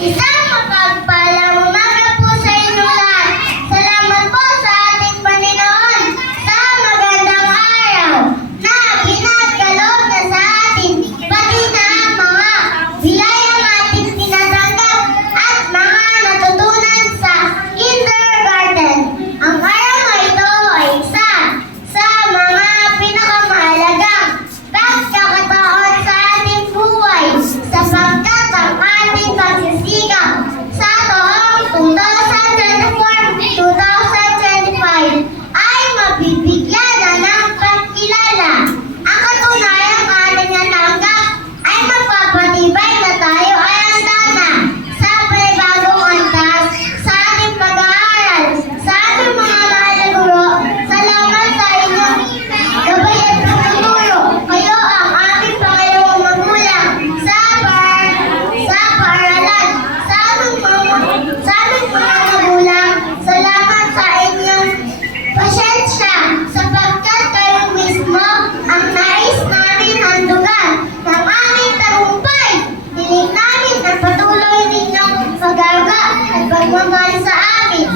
Isang mapagpalang umaga po sa inyo lahat. Salamat po sa ating Panginoon sa magandang araw na pinagkaloob na sa atin, pati na ang mga bilayang ating tinatanggap at mga natutunan sa kindergarten. Ang araw na ito ay isa sa mga pinakamahalagang pagkakataon sa ating buhay sapagkat ang ating pagsisikap sa taong 2024-2025 ay mabibigyan na ng pagkilala. Ang katunayang ating natanggap ay magpapatibay na tayo ay handa na sa panibagong antas sa ating pag-aaral. Sa ating mga mahal na guro, salamat sa inyong gabay at pagtuturo. Kayo ang aming pangalawang magulang sa paaralan. Sa aming mga magulang, salamat sa inyong pasensya sapagkat kayo mismo ang nais namin handugan ng aming tagumpay. Hiling namin ang patuloy ninyong pag-alaga at pagmamahal sa amin.